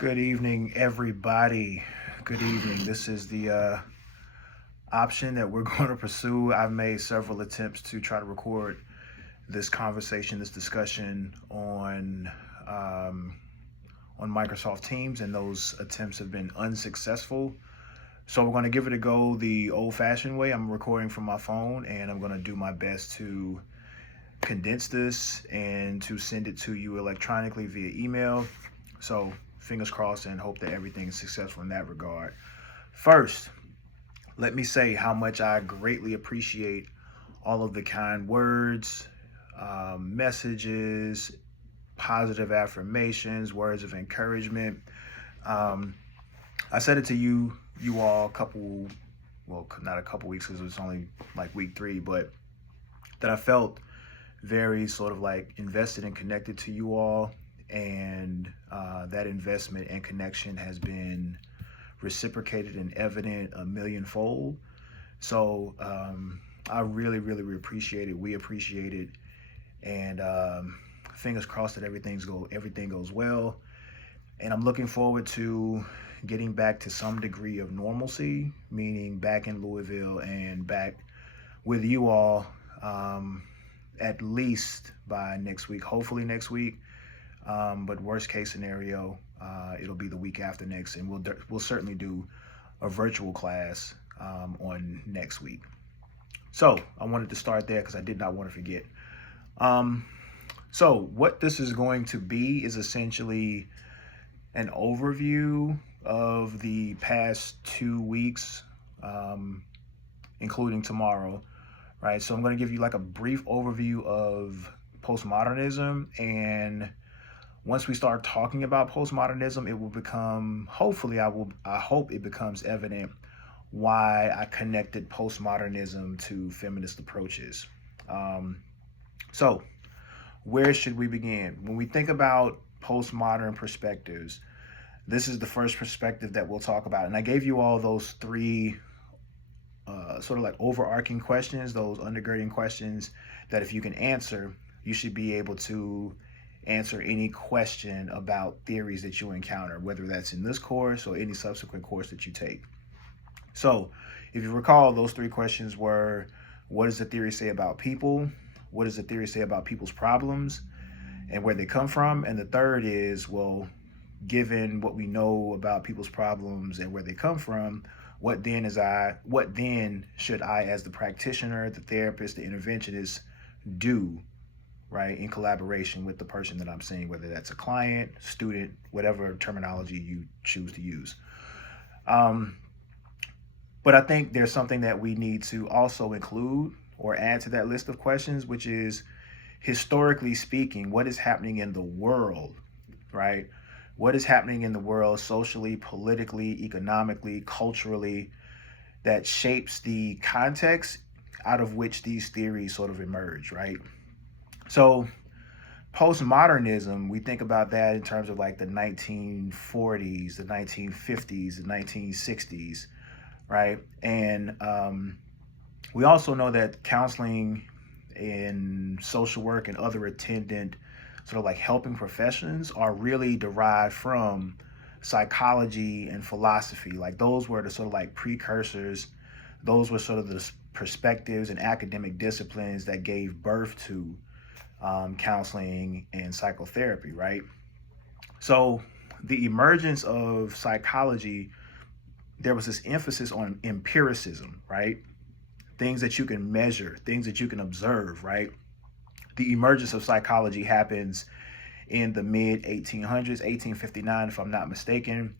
Good evening, everybody. Good evening. This is the option that we're going to pursue. I've made several attempts to try to record this conversation, this discussion um, on Microsoft Teams, and those attempts have been unsuccessful. So we're going to give it a go the old-fashioned way. I'm recording from my phone, and I'm going to do my best to condense this and to send it to you electronically via email. So fingers crossed and hope that everything is successful in that regard. First, let me say how much I greatly appreciate all of the kind words, messages, positive affirmations, words of encouragement. Um, I said it to you all not a couple weeks because it was only like week 3, but that I felt very sort of like invested and connected to you all, and that investment and connection has been reciprocated and evident a millionfold. So I really appreciate it. We appreciate it, and fingers crossed that everything goes well. And I'm looking forward to getting back to some degree of normalcy, meaning back in Louisville and back with you all. At least by next week, hopefully next week. But worst case scenario, it'll be the week after next, and we'll certainly do a virtual class on next week. So I wanted to start there because I did not want to forget. So what this is going to be is essentially an overview of the past 2 weeks, including tomorrow. Right, so I'm going to give you like a brief overview of postmodernism, and once we start talking about postmodernism, it will become, hopefully, I hope it becomes evident why I connected postmodernism to feminist approaches. So where should we begin? When we think about postmodern perspectives, this is the first perspective that we'll talk about, and I gave you all those 3 sort of like overarching questions, those undergirding questions that if you can answer, you should be able to answer any question about theories that you encounter, whether that's in this course or any subsequent course that you take. So if you recall, those 3 questions were: what does the theory say about people? What does the theory say about people's problems and where they come from? And the third is, well, given what we know about people's problems and where they come from, what then should I, as the practitioner, the therapist, the interventionist, do, right, in collaboration with the person that I'm seeing, whether that's a client, student, whatever terminology you choose to use. But I think there's something that we need to also include or add to that list of questions, which is, historically speaking, what is happening in the world, right? What is happening in the world socially, politically, economically, culturally, that shapes the context out of which these theories sort of emerge, right? So postmodernism, we think about that in terms of like the 1940s, the 1950s, the 1960s, right? And we also know that counseling and social work and other attendant sort of like helping professions are really derived from psychology and philosophy. Like those were the sort of like precursors. Those were sort of the perspectives and academic disciplines that gave birth to counseling and psychotherapy, right? So the emergence of psychology, there was this emphasis on empiricism, right? Things that you can measure, things that you can observe, right? The emergence of psychology happens in the mid 1800s, 1859, if I'm not mistaken,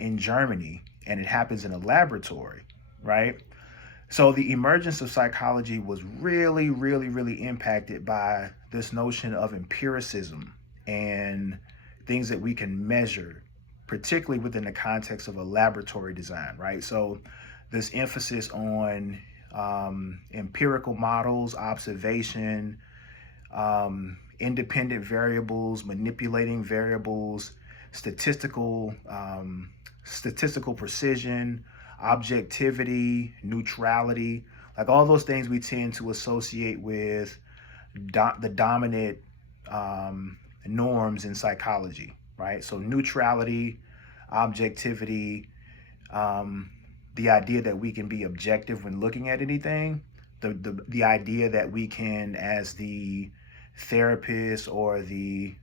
in Germany, and it happens in a laboratory, right? So the emergence of psychology was really impacted by this notion of empiricism and things that we can measure, particularly within the context of a laboratory design, right? So this emphasis on empirical models, observation, independent variables, manipulating variables, statistical precision, objectivity, neutrality, like all those things we tend to associate with the dominant norms in psychology, right? So neutrality, objectivity, the idea that we can be objective when looking at anything, the idea that we can, as the therapist or the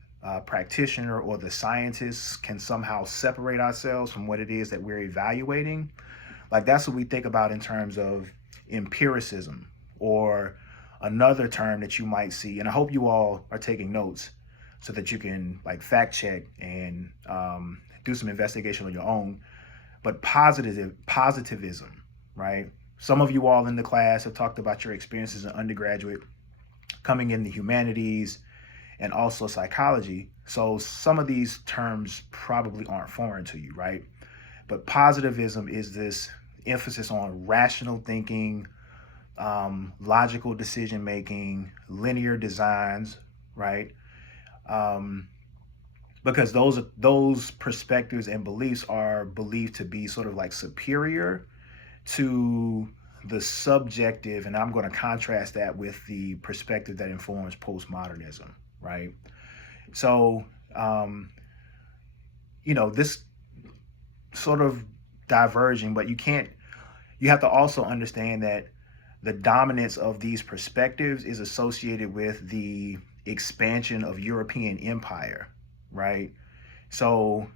practitioner or the scientist, can somehow separate ourselves from what it is that we're evaluating. Like, that's what we think about in terms of empiricism, or another term that you might see. And I hope you all are taking notes so that you can like fact check and do some investigation on your own. But positivism, right? Some of you all in the class have talked about your experiences in undergraduate, coming in the humanities and also psychology. So some of these terms probably aren't foreign to you, right? But positivism is this emphasis on rational thinking, logical decision making, linear designs, right? Because those perspectives and beliefs are believed to be sort of like superior to the subjective, and I'm going to contrast that with the perspective that informs postmodernism, right? So, this sort of diverging, but you have to also understand that the dominance of these perspectives is associated with the expansion of European empire, right? So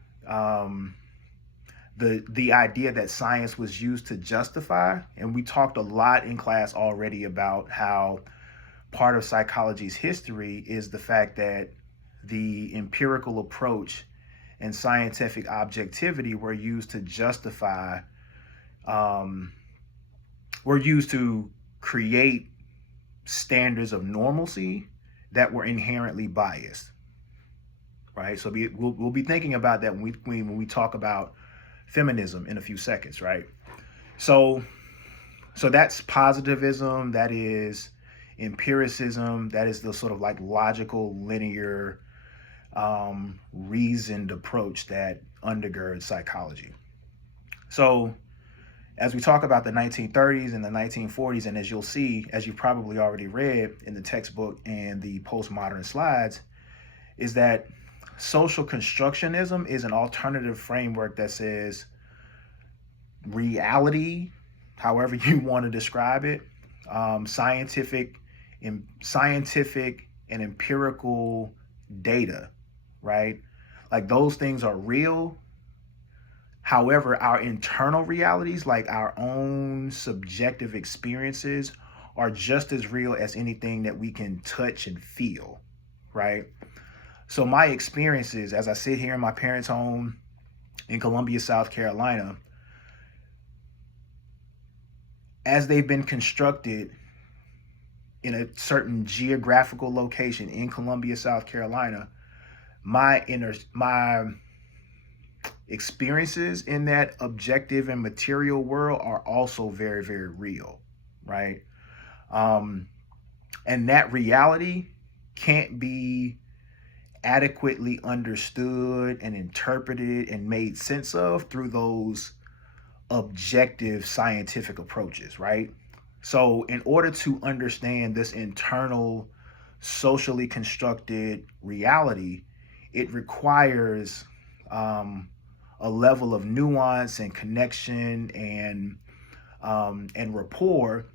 the idea that science was used to justify, and we talked a lot in class already about how part of psychology's history is the fact that the empirical approach and scientific objectivity were used to justify, were used to create standards of normalcy that were inherently biased, right? So we'll be thinking about that when we talk about feminism in a few seconds, right? So that's positivism, that is empiricism, that is the sort of like logical, linear, reasoned approach that undergirds psychology. So as we talk about the 1930s and the 1940s, and as you'll see, as you've probably already read in the textbook and the postmodern slides, is that social constructionism is an alternative framework that says reality, however you want to describe it, scientific and empirical data, right? Like, those things are real. However, our internal realities, like our own subjective experiences, are just as real as anything that we can touch and feel, right? So my experiences, as I sit here in my parents' home in Columbia, South Carolina, as they've been constructed in a certain geographical location in Columbia, South Carolina, my experiences in that objective and material world are also very, very real, right? And that reality can't be adequately understood and interpreted and made sense of through those objective scientific approaches, right? So in order to understand this internal, socially constructed reality, it requires a level of nuance and connection and rapport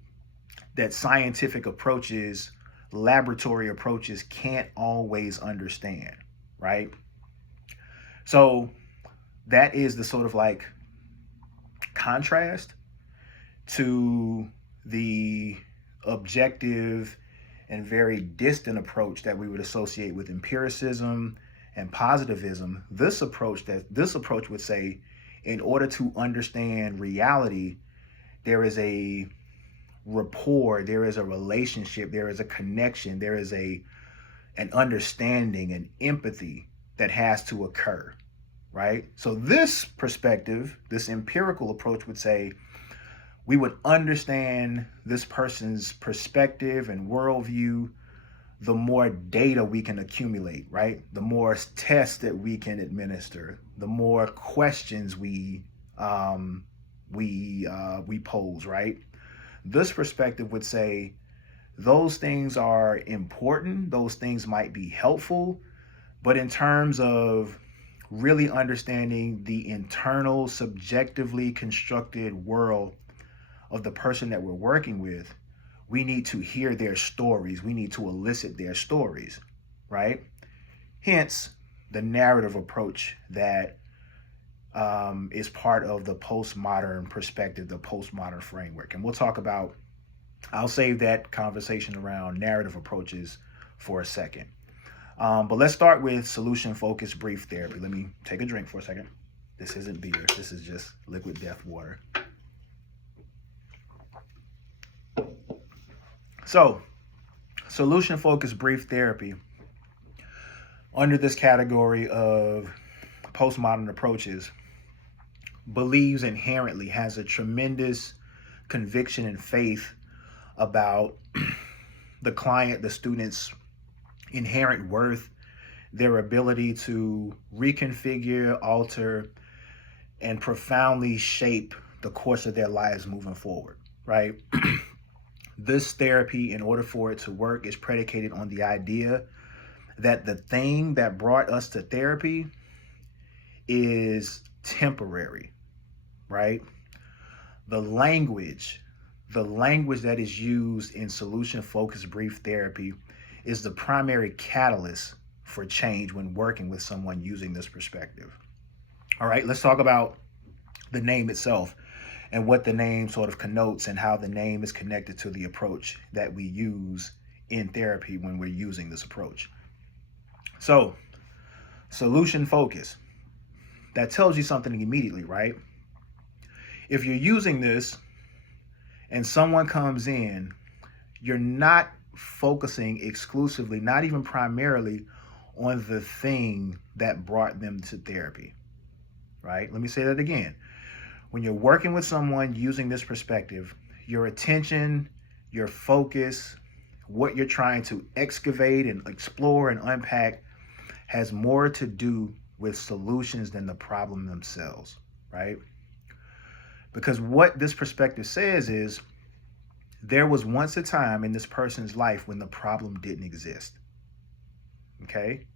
that scientific approaches, laboratory approaches, can't always understand, right? So that is the sort of like contrast to the objective and very distant approach that we would associate with empiricism and positivism. This approach would say, in order to understand reality, there is a rapport, there is a relationship, there is a connection, there is an understanding and empathy that has to occur, right? So this perspective, this empirical approach, would say we would understand this person's perspective and worldview the more data we can accumulate, right? The more tests that we can administer, the more questions we pose, right? This perspective would say those things are important, those things might be helpful, but in terms of really understanding the internal, subjectively constructed world of the person that we're working with, we need to hear their stories. We need to elicit their stories, right? Hence, the narrative approach that is part of the postmodern perspective, the postmodern framework. And we'll talk about, I'll save that conversation around narrative approaches for a second. But let's start with solution-focused brief therapy. Let me take a drink for a second. This isn't beer. This is just liquid death water. So, solution-focused brief therapy, under this category of postmodern approaches, believes inherently, has a tremendous conviction and faith about the client, the student's inherent worth, their ability to reconfigure, alter, and profoundly shape the course of their lives moving forward, right? This therapy, in order for it to work, is predicated on the idea that the thing that brought us to therapy is temporary, right? The language that is used in solution-focused brief therapy is the primary catalyst for change when working with someone using this perspective. All right, let's talk about the name itself and what the name sort of connotes and how the name is connected to the approach that we use in therapy when we're using this approach. So, solution focus, that tells you something immediately, right? If you're using this and someone comes in, you're not focusing exclusively, not even primarily, on the thing that brought them to therapy, right? Let me say that again. When you're working with someone using this perspective, your attention, your focus, what you're trying to excavate and explore and unpack has more to do with solutions than the problem themselves, right? Because what this perspective says is there was once a time in this person's life when the problem didn't exist, okay?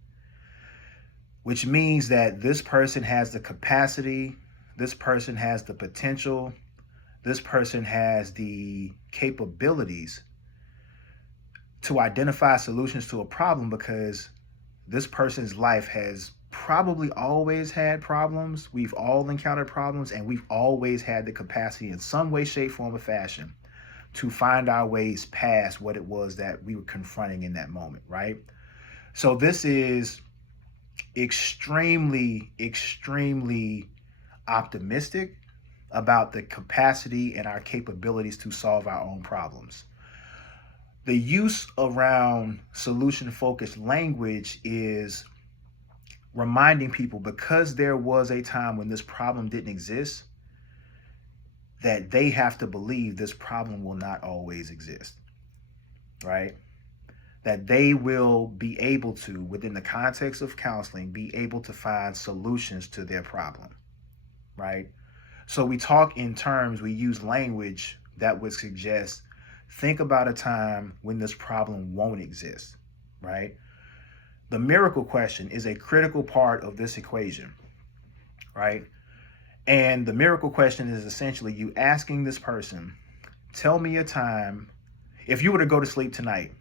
Which means that this person has the capacity, this person has the potential, this person has the capabilities to identify solutions to a problem, because this person's life has probably always had problems. We've all encountered problems, and we've always had the capacity in some way, shape, form, or fashion to find our ways past what it was that we were confronting in that moment, right? So this is extremely, extremely optimistic about the capacity and our capabilities to solve our own problems. The use around solution-focused language is reminding people, because there was a time when this problem didn't exist, that they have to believe this problem will not always exist, right? That they will be able to, within the context of counseling, be able to find solutions to their problem, right? So we talk in terms, we use language that would suggest, think about a time when this problem won't exist, right? The miracle question is a critical part of this equation, right? And the miracle question is essentially you asking this person, tell me a time, if you were to go to sleep tonight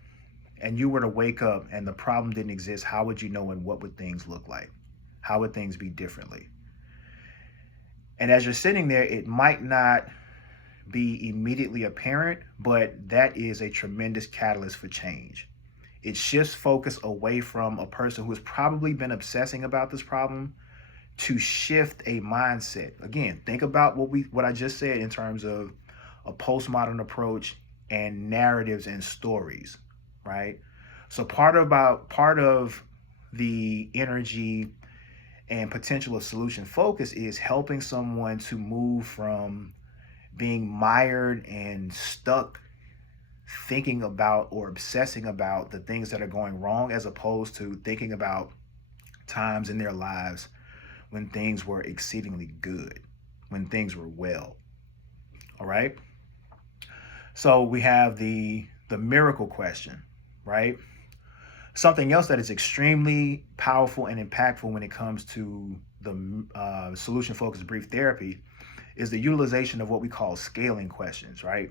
and you were to wake up and the problem didn't exist, how would you know and what would things look like? How would things be differently? And as you're sitting there, it might not be immediately apparent, but that is a tremendous catalyst for change. It shifts focus away from a person who has probably been obsessing about this problem to shift a mindset. Again, think about what I just said in terms of a postmodern approach and narratives and stories, right? So part of the energy and potential of solution focus is helping someone to move from being mired and stuck thinking about or obsessing about the things that are going wrong, as opposed to thinking about times in their lives when things were exceedingly good, when things were well. All right. So we have the miracle question, right? Something else that is extremely powerful and impactful when it comes to the solution focused brief therapy is the utilization of what we call scaling questions, right?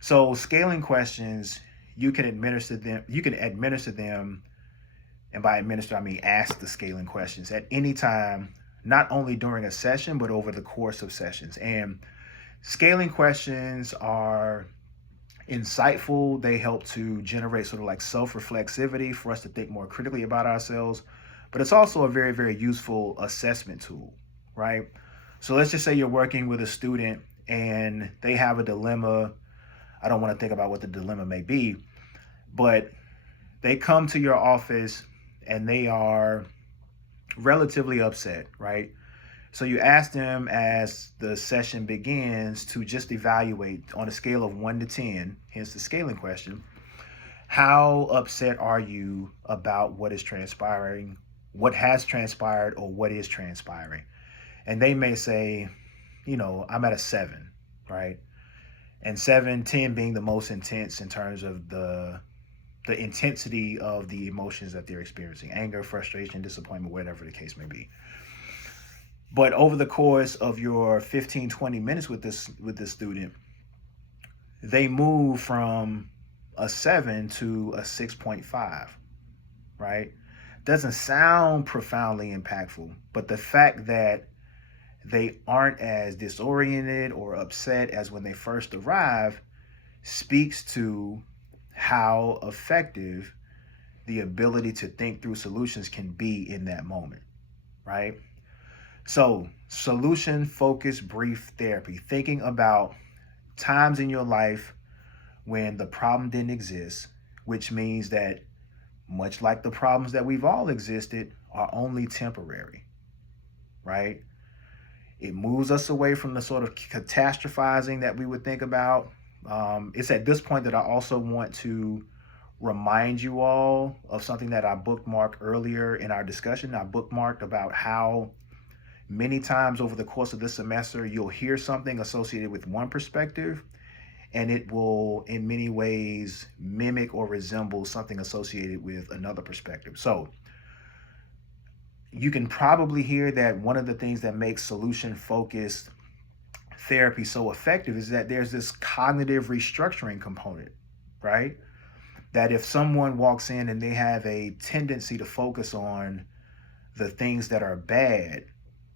So scaling questions, you can administer them. And by administer, I mean ask the scaling questions at any time, not only during a session, but over the course of sessions. And scaling questions are insightful. They help to generate sort of like self-reflexivity for us to think more critically about ourselves. But it's also a very, very useful assessment tool, right? So let's just say you're working with a student and they have a dilemma. I don't want to think about what the dilemma may be, but they come to your office and they are relatively upset, right? So you ask them as the session begins to just evaluate on a scale of 1 to 10, hence the scaling question, how upset are you about what is transpiring, what has transpired, or what is transpiring? And they may say, I'm at a 7, right? And 7, 10 being the most intense in terms of the intensity of the emotions that they're experiencing, anger, frustration, disappointment, whatever the case may be. But over the course of your 15, 20 minutes with this student, they move from a 7 to a 6.5, right? Doesn't sound profoundly impactful, but the fact that they aren't as disoriented or upset as when they first arrive speaks to how effective the ability to think through solutions can be in that moment, right? So, solution-focused brief therapy, thinking about times in your life when the problem didn't exist, which means that much like the problems that we've all existed are only temporary, right? It moves us away from the sort of catastrophizing that we would think about. It's at this point that I also want to remind you all of something that I bookmarked earlier in our discussion. I bookmarked about how many times over the course of this semester, you'll hear something associated with one perspective, and it will in many ways mimic or resemble something associated with another perspective. So you can probably hear that one of the things that makes solution-focused therapy so effective is that there's this cognitive restructuring component, right? That if someone walks in and they have a tendency to focus on the things that are bad,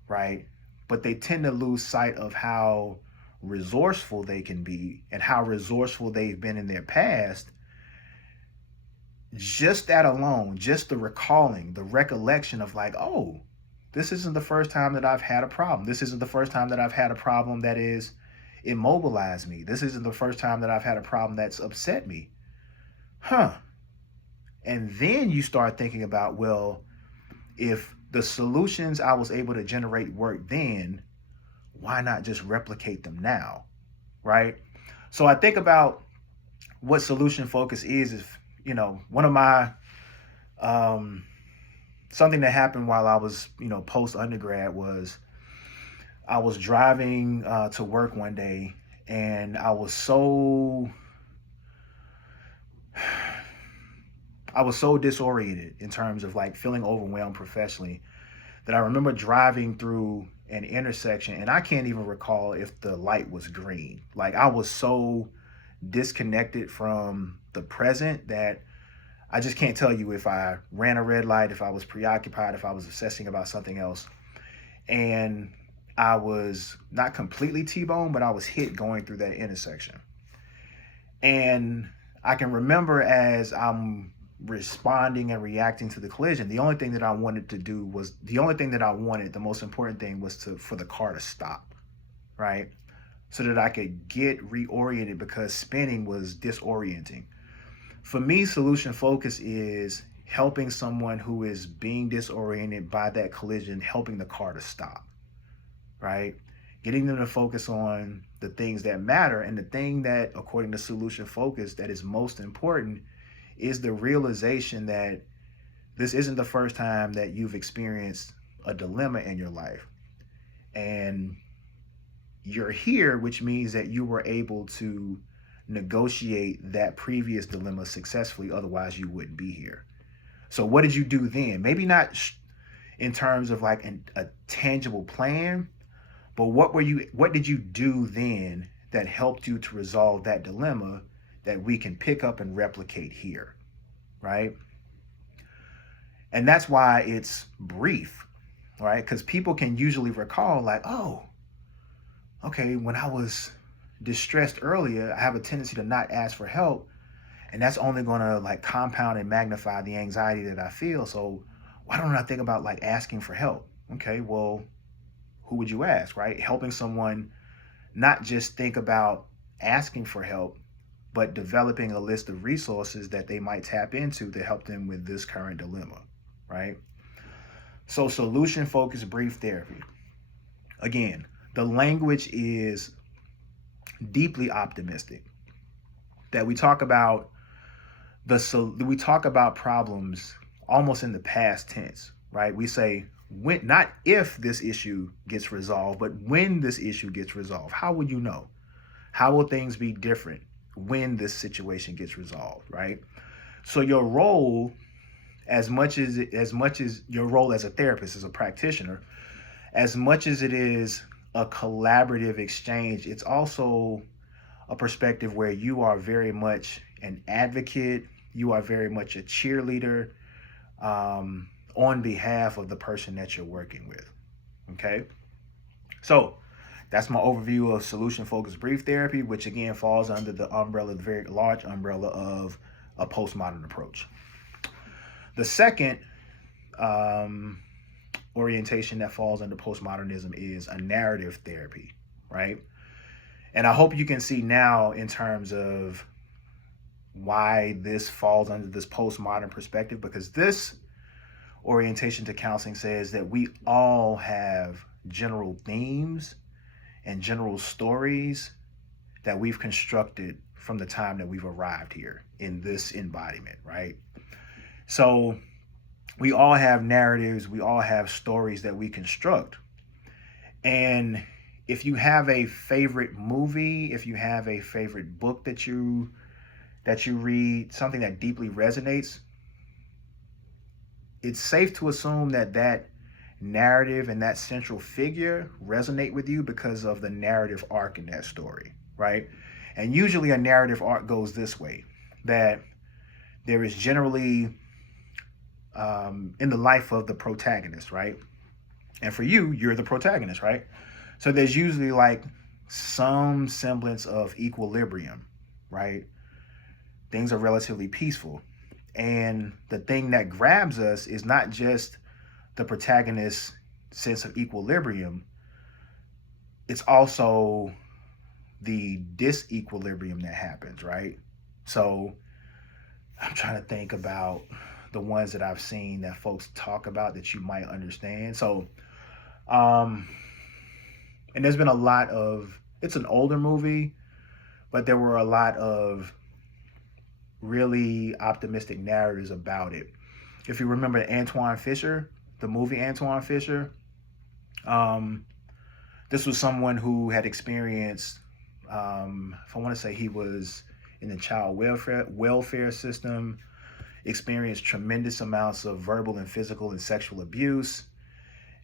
right? But they tend to lose sight of how resourceful they can be and how resourceful they've been in their past. Just that alone, just the recalling, the recollection of like, oh, this isn't the first time that I've had a problem. This isn't the first time that I've had a problem that is immobilized me. This isn't the first time that I've had a problem that's upset me. And then you start thinking about, well, if the solutions I was able to generate work then, why not just replicate them now, right? So I think about what solution focus is one of my, something that happened while I was, post undergrad was I was driving to work one day and I was so disoriented in terms of like feeling overwhelmed professionally that I remember driving through an intersection and I can't even recall if the light was green. Like I was so disconnected from the present that I just can't tell you if I ran a red light, if I was preoccupied, if I was obsessing about something else. And I was not completely T-boned, but I was hit going through that intersection. And I can remember as I'm responding and reacting to the collision, the most important thing was for the car to stop, right? So that I could get reoriented because spinning was disorienting. For me, solution focus is helping someone who is being disoriented by that collision, helping the car to stop, right? Getting them to focus on the things that matter. And the thing that, according to solution focus, that is most important is the realization that this isn't the first time that you've experienced a dilemma in your life. And you're here, which means that you were able to negotiate that previous dilemma successfully. Otherwise, you wouldn't be here. So what did you do then? Maybe not in terms of like a tangible plan, but what did you do then that helped you to resolve that dilemma that we can pick up and replicate here, right? And that's why it's brief, right? Because people can usually recall, like, oh, okay, when I was distressed earlier, I have a tendency to not ask for help. And that's only going to like compound and magnify the anxiety that I feel. So why don't I think about like asking for help? Okay, well, who would you ask, right? Helping someone not just think about asking for help, but developing a list of resources that they might tap into to help them with this current dilemma, right? So solution focused brief therapy. Again, the language is deeply optimistic. That we talk about we talk about problems almost in the past tense, right? We say when, not if this issue gets resolved, but when this issue gets resolved. How will you know? How will things be different when this situation gets resolved, right? So your role, as much as your role as a therapist, as a practitioner, as much as it is a collaborative exchange, it's also a perspective where you are very much an advocate, you are very much a cheerleader on behalf of the person that you're working with. Okay, so that's my overview of solution focused brief therapy, which again falls under the umbrella, the very large umbrella of a postmodern approach. The second orientation that falls under postmodernism is a narrative therapy, right? And I hope you can see now in terms of why this falls under this postmodern perspective, because this orientation to counseling says that we all have general themes and general stories that we've constructed from the time that we've arrived here in this embodiment, right? So we all have narratives, we all have stories that we construct. And if you have a favorite movie, if you have a favorite book that you read, something that deeply resonates, it's safe to assume that that narrative and that central figure resonate with you because of the narrative arc in that story, right? And usually a narrative arc goes this way, that there is generally in the life of the protagonist, right? And for you, you're the protagonist, right? So there's usually like some semblance of equilibrium, right? Things are relatively peaceful. And the thing that grabs us is not just the protagonist's sense of equilibrium, it's also the disequilibrium that happens, right? So I'm trying to think about the ones that I've seen that folks talk about that you might understand. So, and there's been a lot of, it's an older movie, but there were a lot of really optimistic narratives about it. If you remember Antoine Fisher, the movie Antoine Fisher, this was someone who had experienced, if I want to say he was in the child welfare system, experienced tremendous amounts of verbal and physical and sexual abuse,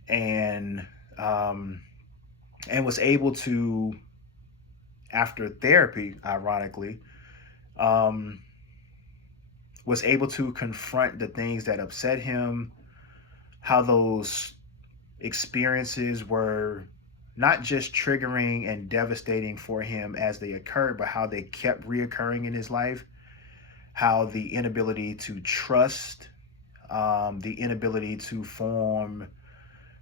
and was able to, after therapy, ironically, was able to confront the things that upset him, how those experiences were not just triggering and devastating for him as they occurred, but how they kept reoccurring in his life, how the inability to trust, the inability to form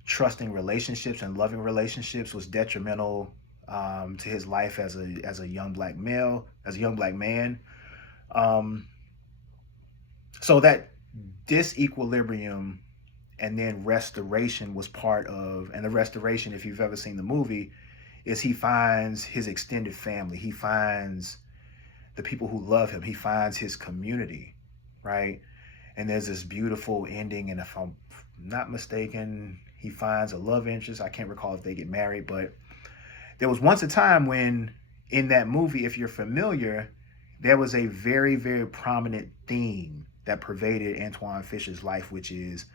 trusting relationships and loving relationships was detrimental to his life as a young black male, as a young black man. So that disequilibrium and then restoration was part of, and the restoration, if you've ever seen the movie, is he finds his extended family, he finds the people who love him, he finds his community, right? And there's this beautiful ending, and if I'm not mistaken, he finds a love interest. I can't recall if they get married, but there was once a time when in that movie, if you're familiar, there was a very, very prominent theme that pervaded Antoine Fisher's life, which is,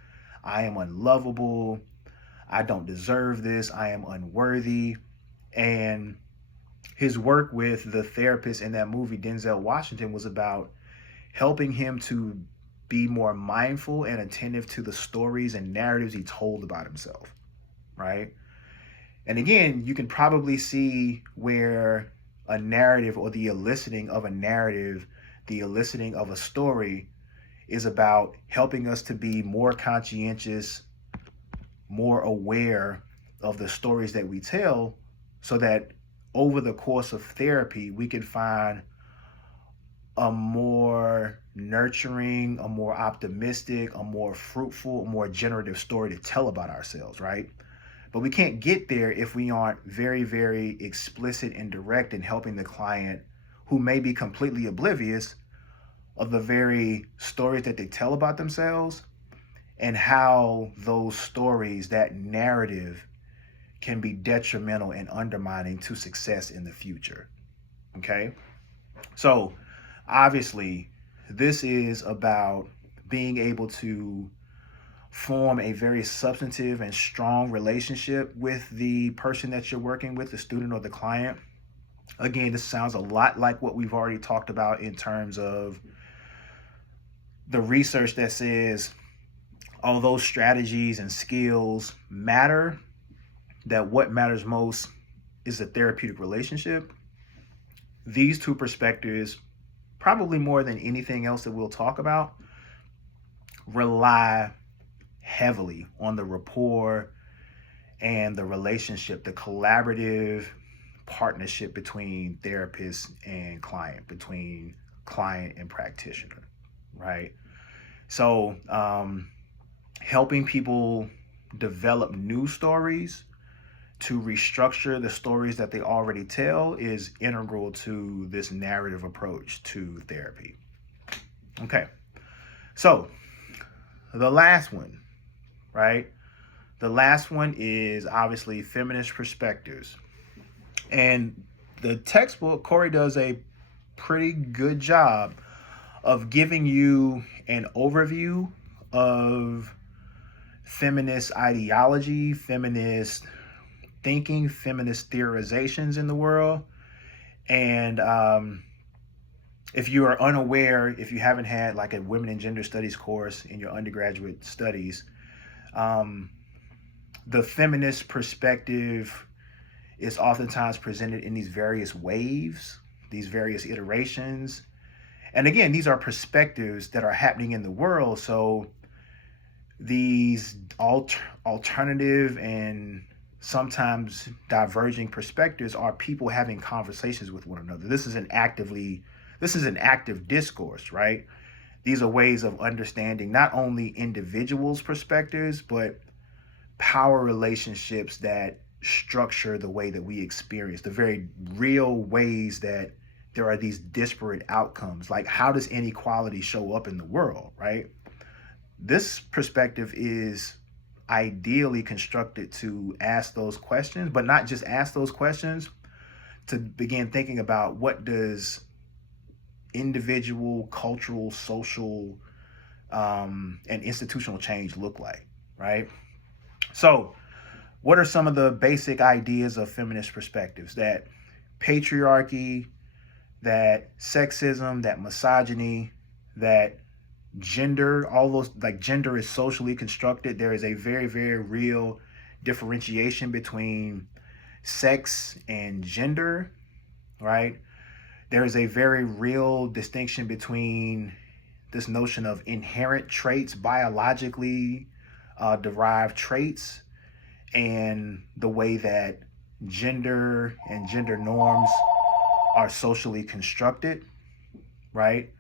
I am unlovable, I don't deserve this, I am unworthy. And his work with the therapist in that movie, Denzel Washington, was about helping him to be more mindful and attentive to the stories and narratives he told about himself, right? And again, you can probably see where a narrative, or the eliciting of a narrative, the eliciting of a story, is about helping us to be more conscientious, more aware of the stories that we tell, so that over the course of therapy, we can find a more nurturing, a more optimistic, a more fruitful, a more generative story to tell about ourselves, right? But we can't get there if we aren't very, very explicit and direct in helping the client, who may be completely oblivious of the very stories that they tell about themselves, and how those stories, that narrative, can be detrimental and undermining to success in the future. Okay? So, obviously, this is about being able to form a very substantive and strong relationship with the person that you're working with, the student or the client. Again, this sounds a lot like what we've already talked about in terms of the research that says, although strategies and skills matter, that what matters most is the therapeutic relationship. These two perspectives, probably more than anything else that we'll talk about, rely heavily on the rapport and the relationship, the collaborative partnership between therapist and client, between client and practitioner, right? So, helping people develop new stories to restructure the stories that they already tell is integral to this narrative approach to therapy. Okay, so the last one, right? The last one is obviously feminist perspectives. And the textbook, Corey does a pretty good job of giving you an overview of feminist ideology, feminist thinking, feminist theorizations in the world. And if you are unaware, if you haven't had like a women and gender studies course in your undergraduate studies, the feminist perspective is oftentimes presented in these various waves, these various iterations. And again, these are perspectives that are happening in the world. So these alternative and sometimes diverging perspectives are people having conversations with one another. This is an active discourse, right? These are ways of understanding not only individuals' perspectives, but power relationships that structure the way that we experience, the very real ways that there are these disparate outcomes. Like, how does inequality show up in the world, right? This perspective is ideally constructed to ask those questions, but not just ask those questions, to begin thinking about what does individual, cultural, social, and institutional change look like, right? So, what are some of the basic ideas of feminist perspectives? That patriarchy, that sexism, that misogyny, that gender, all those, like, gender is socially constructed. There is a very, very real differentiation between sex and gender, right? There is a very real distinction between this notion of inherent traits, biologically derived traits, and the way that gender and gender norms are socially constructed, right?